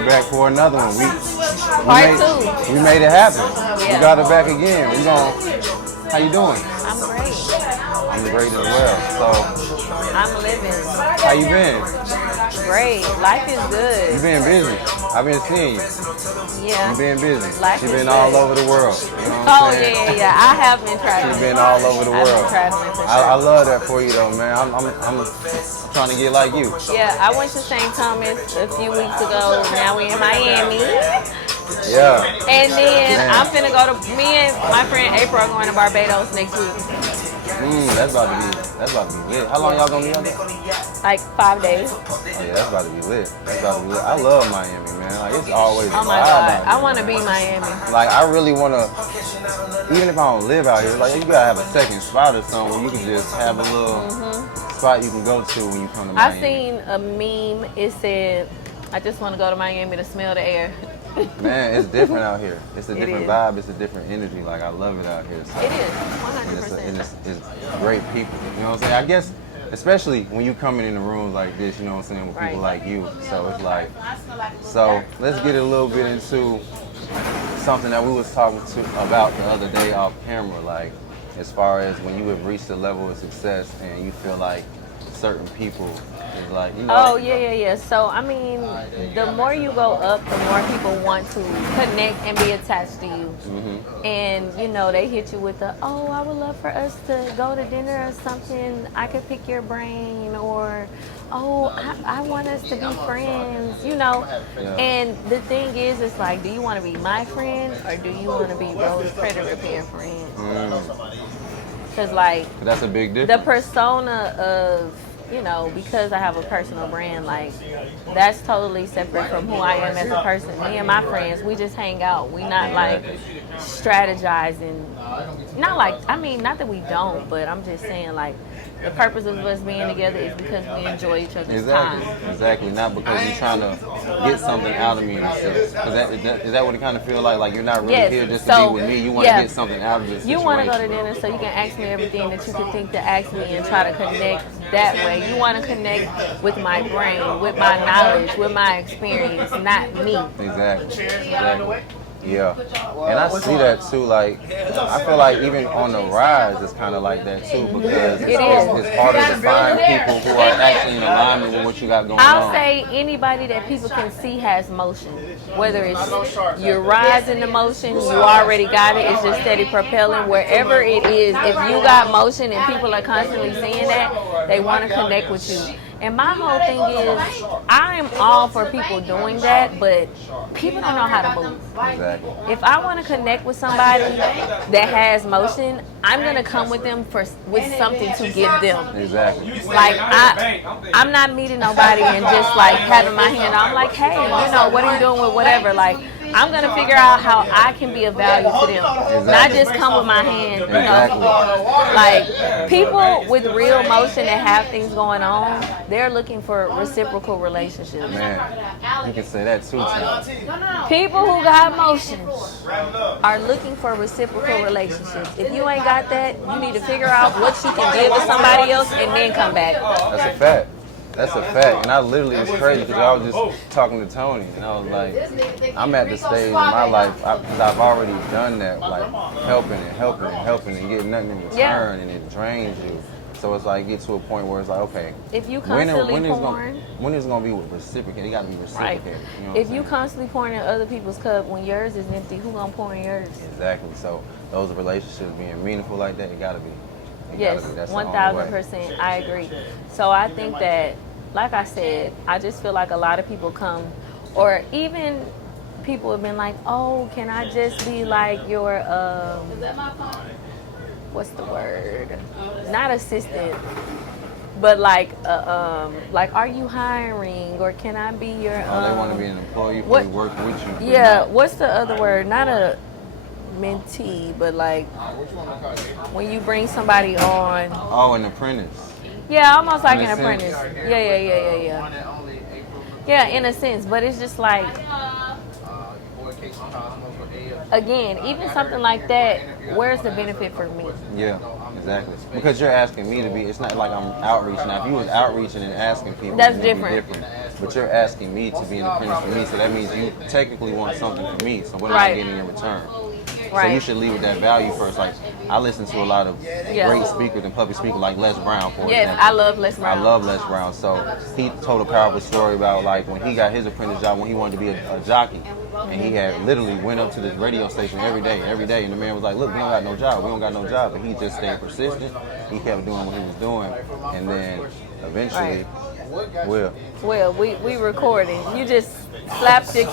you back for another one. Part two. We made it happen. Yeah. We got it back again. We gon' How you doing? I'm great. I'm great as well. I'm living. How you been? Great. Life is good. You been busy. I've been seeing you. Yeah. You been busy. Life She is been good. all over the world. You know what Oh I'm saying? yeah. I have been traveling. She's been all over the I've world. been traveling for sure. I love that for you though, man. I'm trying to get like you. Yeah, I went to St. Thomas a few weeks ago. Now we in Miami. Yeah. And then Man. I'm finna go to, me and my friend April are going to Barbados next week. That's about to be lit. How long y'all gonna be out there? Like 5 days. Oh, yeah, that's about to be lit. I love Miami, man. Like it's always. Oh my God, I want to be Miami. Like I really wanna, even if I don't live out here, like you gotta have a second spot or something where you can just have a little spot you can go to when you come to Miami. I seen a meme. It said, "I just want to go to Miami to smell the air." Man, it's different out here. It's a different is. vibe. It's a different energy. Like I love it out here. So. It is, And 100%. it's great people. You know what I'm saying? I guess, especially when you coming in the rooms like this, you know what I'm saying, with people like you. So it's like, so let's get a little bit into something that we was talking about the other day off camera. Like, as far as when you have reached a level of success and you feel like certain people is like, you know. Oh yeah. So I mean, the more you go up, the more people want to connect and be attached to you. And you know, they hit you with the, oh, I would love for us to go to dinner or something. I could pick your brain, or oh, I want us to be friends. You know. Yeah. And the thing is, it's like, do you want to be my friend or do you want to be Rose Predator Pen friend? Because like, That's a big the difference. persona of, you know, because I have a personal brand, like, that's totally separate from who I am as a person. Me and my friends, we just hang out. We not like strategizing. Not like, I mean, not that we don't, but I'm just saying, like, the purpose of us being together is because we enjoy each other's time. Exactly. Not because you're trying to get something out of me in a sense. Because is that what it kind of feel like? Like you're not really Yes. here just So, to be with me. You want to yeah. get something out of this You situation. want to go to dinner so you can ask me everything that you can think to ask me and try to connect that way. You want to connect with my brain, with my knowledge, with my experience, not me. Exactly. Yeah. And I see that too. Like, I feel like even on the rise, it's kind of like that too, because it's harder to find people who are actually in alignment with what you got going on. I'll say anybody that people can see has motion. Whether it's you're rising the motion, you already got it, it's just steady propelling. Wherever it is, if you got motion and people are constantly seeing that, they want to connect with you. And my whole thing is, I am all for people doing that, but people don't know how to move. Exactly. If I want to connect with somebody that has motion, I'm gonna come with them with something to give them. Exactly. Like I'm not meeting nobody and just like having my hand out. I'm like, hey, you know, what are you doing with whatever? Like, I'm gonna figure out how I can be of value to them, not just come with my hand. You know, like people with real motion that have things going on, they're looking for reciprocal relationships. Man, you can say that too, Tim. People who got motion are looking for reciprocal relationships. If you ain't got that, you need to figure out what you can give to somebody else and then come back. That's a fact. That's a fact. And I literally, it's crazy because I was just talking to Tony and I was like, I'm at the stage in my life, because I've already done that, like helping and getting nothing in return, and it drains you. So it's like get to a point where it's like, okay, if you constantly pouring, when is it gonna be reciprocated? It gotta be reciprocated. right. You know what If I'm you saying? constantly pouring in other people's cup when yours is empty, who gonna pour in yours? Exactly. So those relationships being meaningful like that, it gotta be. Yes, That's the only way. 1000%. I agree. So I think that, like I said, I just feel like a lot of people come, or even people have been like, oh, can I just be like your, what's the word? Not assistant, but like are you hiring, or can I be your? They want to be an employee what- who work with you. Yeah, what's the other word? Not a mentee, but like when you bring somebody on. Oh, an apprentice. Yeah, almost like In a an sense. apprentice. Yeah. Yeah, in a sense, but it's just like, again, even something like that, where's the benefit for me? Yeah, exactly. Because you're asking me to be. It's not like I'm outreaching. Now, if you was outreaching and asking people, That's it'd be different. but you're asking me to be independent for me, so that means you technically want something from me. So what am I getting in return? Right. So you should lead with that value first. Like, I listen to a lot of great speakers and public speakers like Les Brown, for example. I love Les Brown. I love Les Brown. So he told a powerful story about like when he got his apprentice job, when he wanted to be a jockey. And he had literally went up to this radio station every day. And the man was like, look, we don't got no job. But he just stayed persistent. He kept doing what he was doing. And then eventually, Well, we recording. You just slapped your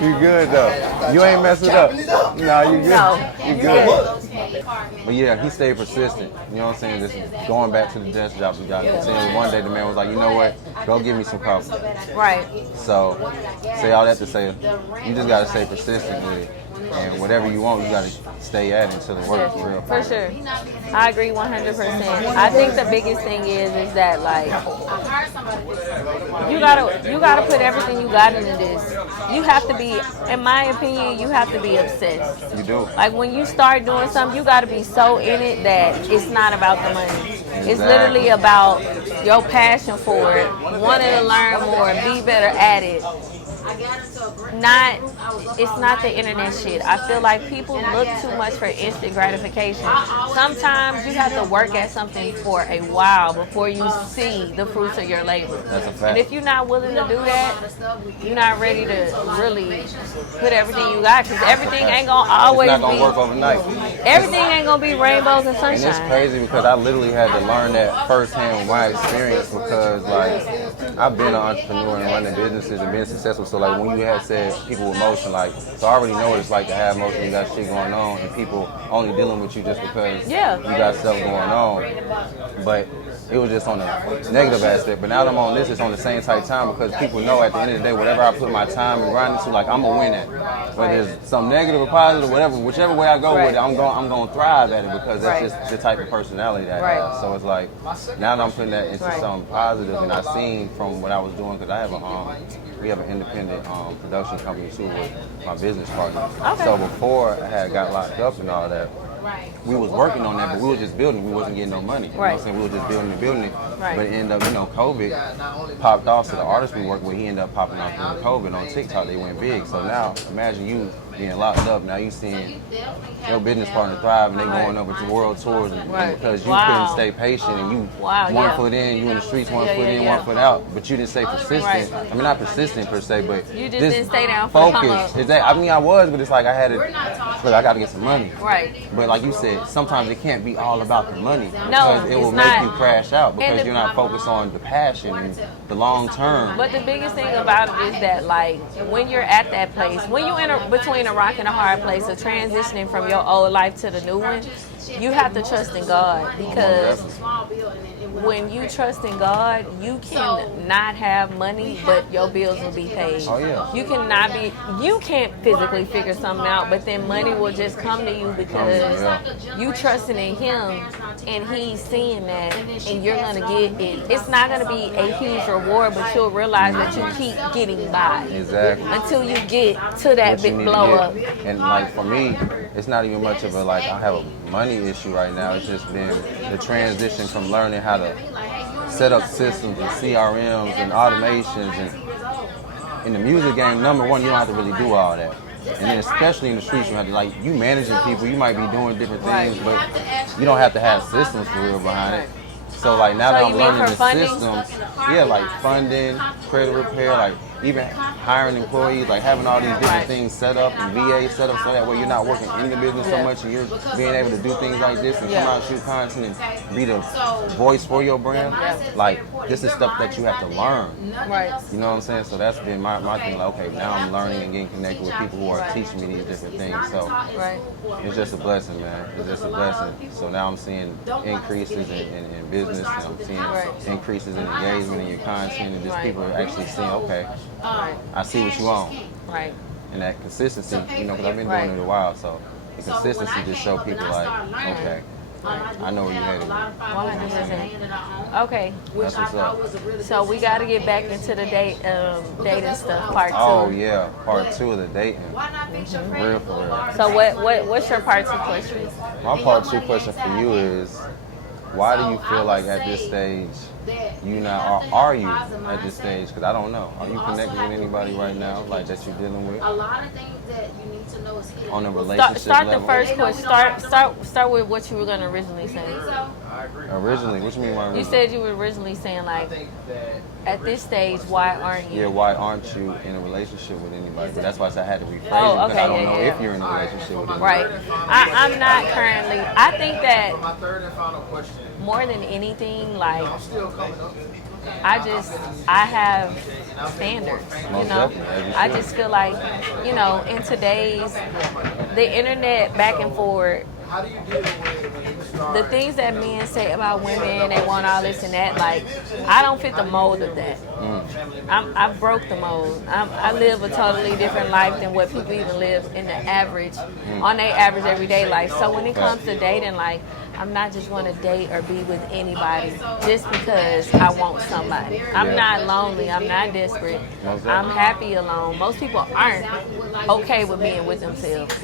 You good though. You ain't messing it up. No, you good. No, you good. But yeah, he stayed persistent. You know what I'm saying? Just going back to the desk job we got. And one day the man was like, you know what? Go give me some coffee. Right. So, say all that to say, you just gotta stay persistent with it. And whatever you want, you gotta stay at it until it works for real. For sure. I agree 100%. I think the biggest thing is that like you gotta put everything you got into this. You have to be, in my opinion, you have to be obsessed. You do. Like when you start doing something, you gotta be so in it that it's not about the money. Exactly. It's literally about your passion for it, wanting to learn more, be better at it. It's not the internet shit. I feel like people look too much for instant gratification. Sometimes you have to work at something for a while before you see the fruits of your labor. That's a fact. And if you're not willing to do that, you're not ready to really put everything you got, because everything ain't gonna always it's not gonna work overnight. Everything ain't gonna be rainbows and sunshine. And it's crazy because I literally had to learn that firsthand with my experience, because like I've been an entrepreneur and running businesses and been successful. So like when you had said people with motion, like, so I already know what it's like to have motion. You got shit going on and people only dealing with you just because you got stuff going on. But it was just on the negative aspect. But now that I'm on this, it's on the same type time, because people know at the end of the day, whatever I put my time and grind into, like, I'm gonna win at it. Whether it's some negative or positive, whatever, whichever way I go with it, I'm gonna thrive at it, because that's just the type of personality that I have. So it's like now that I'm putting that into something positive, and I've seen from what I was doing, because I have we have an independent production company too with my business partner. Okay. So before I had got locked up and all that, we was working on that, but we were just building. We wasn't getting no money. You know what I'm saying? We were just building it. But it ended up, COVID popped off. So the artist we worked with, he ended up popping off during COVID on TikTok. They went big. So now, imagine you being locked up. Now you seeing your business partner thrive, and they going over to world tours, and because you couldn't stay patient, and you one foot in, you in the streets, one foot in, one foot out, but you didn't stay persistent. I mean, not persistent per se, but you just didn't stay down for focus. I mean, I was, but it's like I had to. Look, I got to get some money. Right. But like you said, sometimes it can't be all about the money, because it will make you crash out, because you're not focused on the passion and the long term. But the biggest thing about it is that, like, when you're at that place, when you're in between a rock and a hard place of transitioning from your old life to the new one, you have to trust in God, because when you trust in God, you can not have money, but your bills will be paid. Oh, yeah. You can't physically figure something out, but then money will just come to you because you trusting in Him, and He's seeing that, and you're gonna get it. It's not gonna be a huge reward, but you'll realize that you keep getting by. Exactly. Until you get to that big blow up. And like for me, it's not even much of a like I have a money issue right now. It's just been the transition from learning how to set up systems and CRMs and automations, and in the music game, number one, you don't have to really do all that. And then especially in the streets, you have to, like, you managing people, you might be doing different things, but you don't have to have systems for real behind it. So like now that I'm learning the systems, like funding, credit repair, like even hiring employees, like having all these different things set up and VA set up, so that way you're not working in the business so much, and you're being able to do things like this and come out and shoot content and be the voice for your brand. Like this is stuff that you have to learn. Right. You know what I'm saying? So that's been my thing. Like, okay, now I'm learning and getting connected with people who are teaching me these different things. So it's just a blessing, man. It's just a blessing. So now I'm seeing increases in business, and I'm seeing increases in engagement in your content, and just people are actually seeing, okay, I see what you want. Right. And that consistency, you know, because I've been doing it a while, so the consistency just show people like, okay, I know where you're headed. 100%. Okay. That's what's up. So we got to get back into the dating stuff, part 2. Oh yeah, part 2 of the dating. Real for real. So what's your part 2 question? My part 2 question for you is, why do you feel like at this stage you now, or are you at this stage? Because I don't know. Are you connected with anybody right now, like that you're dealing with? A lot of things that you need to know is hidden. On a relationship Start level? the first question. Start with what you were gonna originally say. Originally, what you mean by originally? You said you were originally saying like, at this stage, why aren't you? Yeah, why aren't you in a relationship with anybody? But that's why I said I had to rephrase it, Oh, because okay, I don't yeah, know yeah. if you're in a relationship with anybody. Right. I'm not currently. I think that My third and final question. more than anything, like I'm still coming up. I have standards, you Most know. definitely, as you I should. just feel like, you know, in today's the internet back and forth, How do you deal with when you start? the things that men say about women, they want all this and that. Like, I don't fit the mold of that. I broke the mold. I live a totally different life than what people even live in the average, on their average everyday life. So when it comes to dating, like, I'm not just going to date or be with anybody just because I want somebody. I'm not lonely. I'm not desperate. I'm happy alone. Most people aren't okay with being with themselves.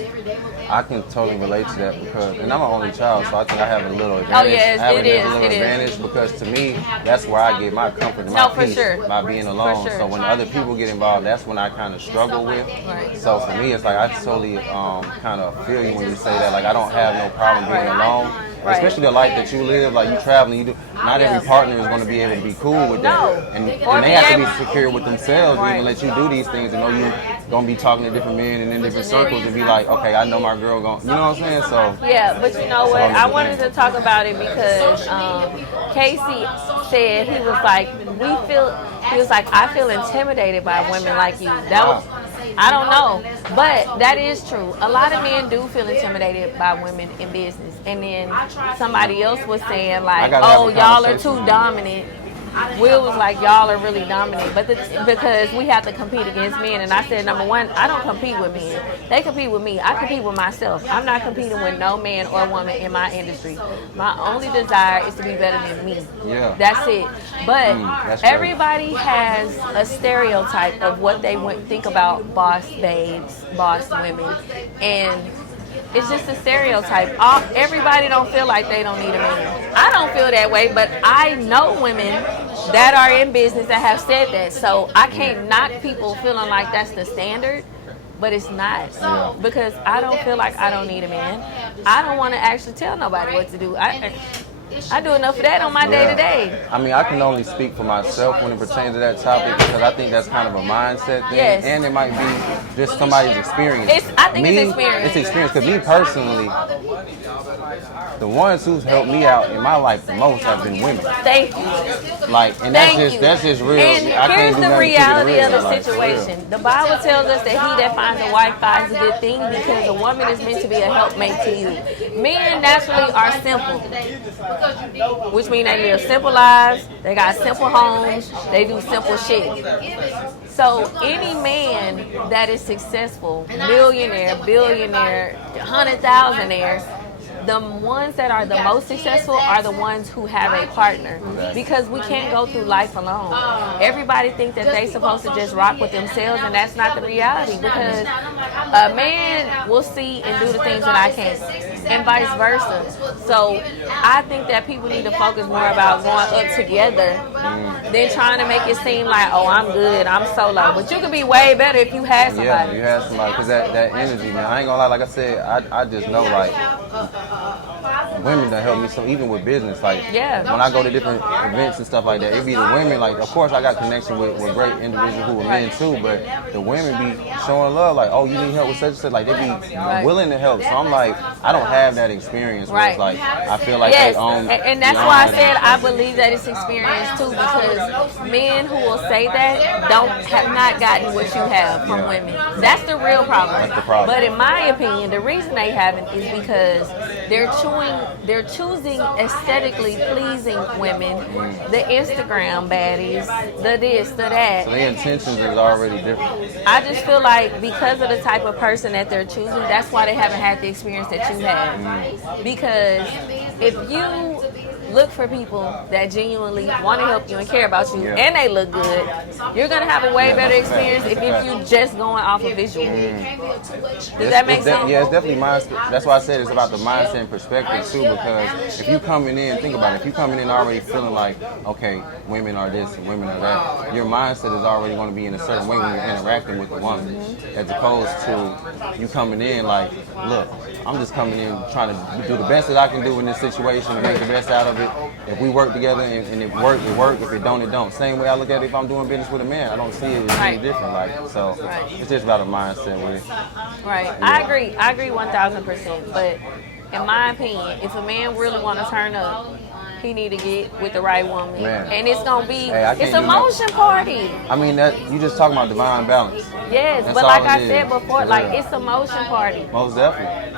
I can totally relate to that because, and I'm an only child, so I think I have a little advantage. Oh, yes, I have it a is, little it is. advantage because to me, that's where I get my comfort and No, my for peace sure. by being alone. For sure. So when other people get involved, that's when I kind of struggle with. Right. So for me, it's like I totally kind of feel you when you say that. Like I don't have no problem being alone, Right. especially the life that you live. Like you traveling, you do. Not every partner is going to be able to be cool with No. that, and Or they be have to be able- secure with themselves to Right. even let you do these things and know you gonna be talking to different men and in different circles and be like, okay, I know my girl going. You know what I'm saying? So Yeah, but you know what? I wanted to talk about it because Casey said he was like, I feel intimidated by women like you. That was, I don't know, but that is true. A lot of men do feel intimidated by women in business, and then somebody else was saying like, gotta have oh, a y'all are conversation too with dominant. Will was like, y'all are really dominant, but because we have to compete against men, and I said, number one, I don't compete with men. They compete with me. I compete with myself. I'm not competing with no man or woman in my industry. My only desire is to be better than me. Yeah. That's it. But that's crazy. everybody has a stereotype of what they would think about boss babes, boss women, and it's just a stereotype. Everybody don't feel like they don't need a man. I don't feel that way, but I know women that are in business that have said that. So I can't knock people feeling like that's the standard, but it's not. Because I don't feel like I don't need a man. I don't want to actually tell nobody what to do. I do enough of that on my day to day. I mean, I can only speak for myself when it pertains to that topic because I think that's kind of a mindset thing, Yes. and it might be just somebody's experience. I think it's experience. It's experience because me personally, the ones who's helped me out in my life the most have been women. Thank you. Like, and Thank you. that's just real. And I can't here's do the nothing to keep it reality real. of the Like, for real. situation. The Bible tells us that he that finds a wife finds a good thing because a woman is meant to be a helpmate to you. Men naturally are simple, which means they live simple lives, they got simple homes, they do simple shit. So any man that is successful, millionaire, billionaire, 100,000aire, the ones that are the most successful are the ones who have a partner, because we can't go through life alone. Everybody thinks that they're supposed to just rock with themselves, and that's not the reality, because a man will see and do the things that I can't, and vice versa. So I think that people need to focus more about going up together than trying to make it seem like, oh, I'm good, I'm solo. But you could be way better if you had somebody. Yeah, you have somebody, because that energy, man. I ain't gonna lie, like I said, I just know, like, women that help me, so even with business, like, Yeah. when I go to different events and stuff like that, it be the women, like, of course I got connection with great individuals who are men too, but the women be showing love, like, oh, you need help with such and such, like, they be willing to help. So I'm like, I don't have that experience where it's like, I feel like Yes, they own. and that's why I said I believe that it's experience too, because men who will say that have not gotten what you have from women. That's the real problem. That's the problem. But in my opinion, the reason they haven't is because they're choosing aesthetically pleasing women, the Instagram baddies, the this, the that. So their intentions is already different. I just feel like because of the type of person that they're choosing, that's why they haven't had the experience that you have. Because if you look for people that genuinely want to help you and care about you, Yeah. and they look good. You're gonna have a way Yeah, better that's a fact. experience if That's a you just going off of visual. Does that make sense? Yeah, it's definitely mindset. That's why I said it's about the mindset and perspective too. Because if you coming in, think about it. If you coming in already feeling like, okay, women are this, and women are that, your mindset is already going to be in a certain way when you're interacting with the woman, as opposed to you coming in like, look, I'm just coming in trying to do the best that I can do in this situation and make the best out of it. If we work together and it works, it works. If it don't, it don't. Same way I look at it if I'm doing business with a man. I don't see it as any Right. different. Like, so Right. it's just about a mindset with it. Right. I agree 1,000%. But in my opinion, if a man really want to turn up, he need to get with the right woman. Man. And it's gonna be Hey, I it's can't a do nothing. motion party. I mean, that you just talking about divine balance. Yes, That's but all like it I is. said before, For like real. it's a motion party. Most definitely.